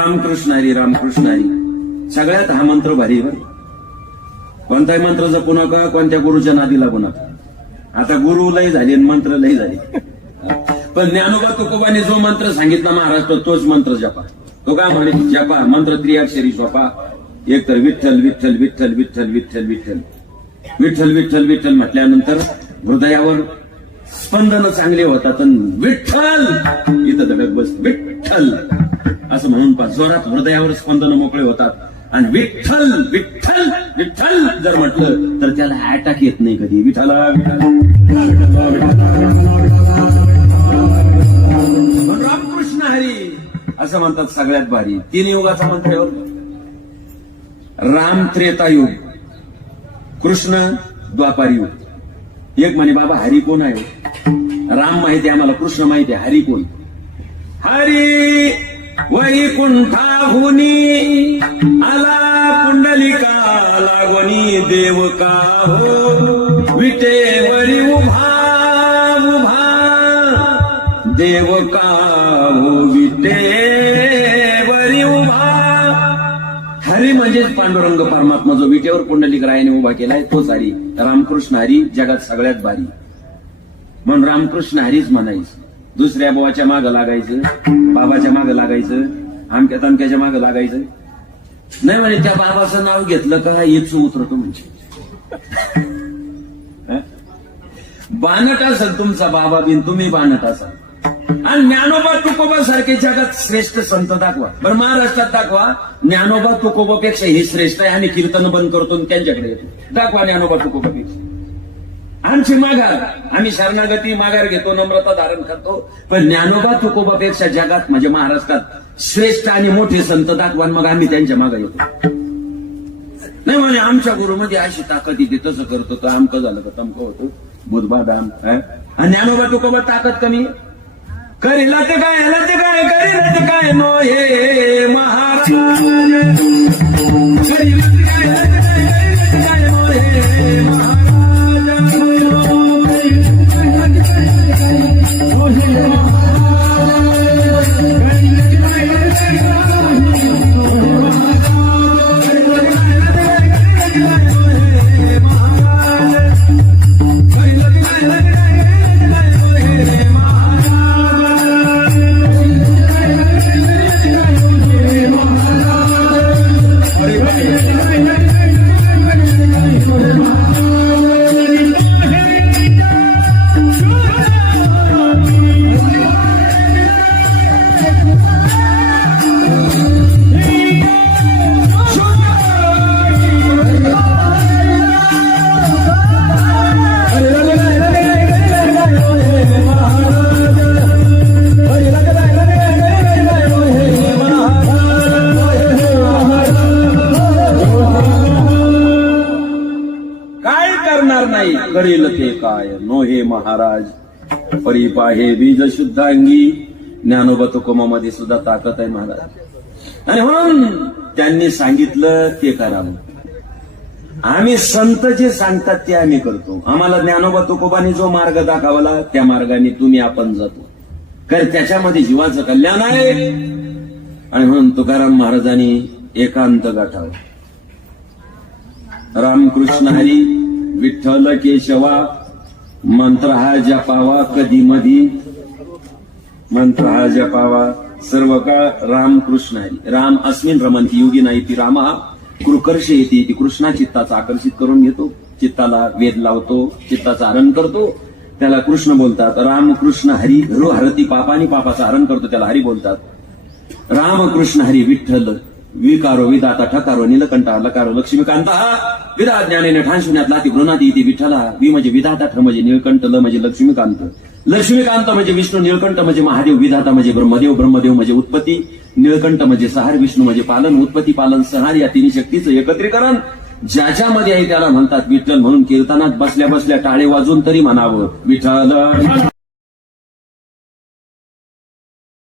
रामकृष्ण हरी रामकृष्ण हरी सगळ्यात हा मंत्र भारी बर. कोणताही मंत्र जपू नका कोणत्या गुरुच्या नादी लागू नका. आता गुरु लय झाले मंत्र लय झाले. पण ज्ञानोबा तुकोबाने जो मंत्र सांगितला महाराष्ट्र तोच मंत्र जपा. तो काय म्हणे जपा मंत्र त्रियाक्षरी जपा एक तर विठ्ठल विठ्ठल विठ्ठल विठ्ठल विठ्ठल विठ्ठल. विठ्ठल विठ्ठल विठ्ठल म्हटल्यानंतर हृदयावर स्पंदन चांगले होतात विठ्ठल जोरात हृदयावर स्पंदन मोकळे होतात. आणि विठ्ठल विठ्ठल विठ्ठल जर म्हटलं तर त्याला अटॅक येत नाही कधी. विठ्ठला रामकृष्ण हरी असं म्हणतात सगळ्यात भारी. तीन युगाचा मंत्र आहे हो. राम त्रेता युग कृष्ण द्वापार युग. एक म्हणे बाबा हरी कोण आहे हो? राम माहिती आम्हाला कृष्ण माहिती आहे हरी कोण? हरी वैकुंठाहुनी आला कुंडलिका लागोनी देव का हो. विटेवरी उभा उभा देव का हो. विटेवरी उभा. हरी म्हणजेच पांडुरंग परमात्मा जो विटेवर कुंडलिक रायाने उभा केलाय तोच हरी. रामकृष्ण हरी जगात सगळ्यात भारी. म्हणून रामकृष्ण हरीच म्हणायचं. दुसऱ्या बुवाच्या मागं लागायचं बाबाच्या मागं लागायचं आमक्या तमक्याच्या मागं लागायचं. नाही म्हणे त्या बाबाचं नाव घेतलं का येच उतरतो म्हणजे. बानट बाणट तुमचा बाबा बिन तुम्ही बानट असाल. आणि ज्ञानोबा तुकोबा सारखे जगात श्रेष्ठ संत दाखवा. बरं महाराष्ट्रात दाखवा ज्ञानोबा तुकोबापेक्षा हे श्रेष्ठ आहे आणि कीर्तन बंद करतो आणि त्यांच्याकडे येतो. दाखवा ज्ञानोबा तुकोबापेक्षा. आमची माघार. आम्ही शरणागती माघार घेतो नम्रता धारण करतो. पण ज्ञानोबा तुकोबापेक्षा जगात म्हणजे महाराष्ट्रात श्रेष्ठ आणि मोठे संत दाखवान मग आम्ही त्यांच्या मागे येतो. नाही म्हणजे आमच्या गुरुमध्ये अशी ताकद येते तसं करतो तर आमकं झालं का तमकं होतं. बुधबादाम आणि ज्ञानोबा तुकोबा ताकद कमी? करीला ते काय ह्याला ते काय करीला ते काय नो हे महाराज. करेल ते काय? नो हे महाराज. परिपाहे बीज शुद्धांगी. ज्ञानोबत कोमामध्ये सुद्धा ताकद आहे महाराज. आणि म्हणून त्यांनी सांगितलं ते करावं आम्ही संत जे सांगतात ते आम्ही करतो. आम्हाला ज्ञानोबा तुकोबाने जो मार्ग दाखवला त्या मार्गाने तुम्ही आपण जातो. कारण त्याच्यामध्ये जीवाचं कल्याण आहे. आणि म्हणून तुकाराम महाराजांनी एकांत गाठावं. रामकृष्ण हरी. विठ्ठल केशवा मंत्र हा जपावा कधी मधी मंत्र हा जपावा सर्व काळ रामकृष्ण हरी. राम अस्मिन रमंती योगी नाही ती राम. हा कृकर्ष येते ती कृष्णा चित्ताचा आकर्षित करून घेतो. चित्ताला वेद लावतो चित्ताचा हरण करतो. त्याला कृष्ण बोलतात. रामकृष्ण हरी रो हरती पापानी पापाचं हरण करतो त्याला हरी बोलतात. रामकृष्ण हरी विठ्ठल विकारो विदाता ठकारो निलकंठा लकारो लक्ष्मीकांता विदा ज्ञानेने ठाण शून्यात लाती वृणाती इति विठ्ठला वि म्हणजे विधाता ठ म्हणजे निळकंठ ल म्हणजे लक्ष्मीकांत। लक्ष्मीकांत म्हणजे विष्णू निळकंठ म्हणजे महादेव विधाता म्हणजे ब्रह्मदेव ब्रह्मदेव म्हणजे उत्पत्ती निळकंठ म्हणजे सहार विष्णू म्हणजे पालन उत्पत्ती पालन सहार या तिन्ही शक्तीचं एकत्रीकरण ज्याच्यामध्ये आहे त्याला म्हणतात विठ्ठल म्हणून कीर्तनात बसल्या बसल्या टाळे वाजून तरी म्हणावं विठ्ठल.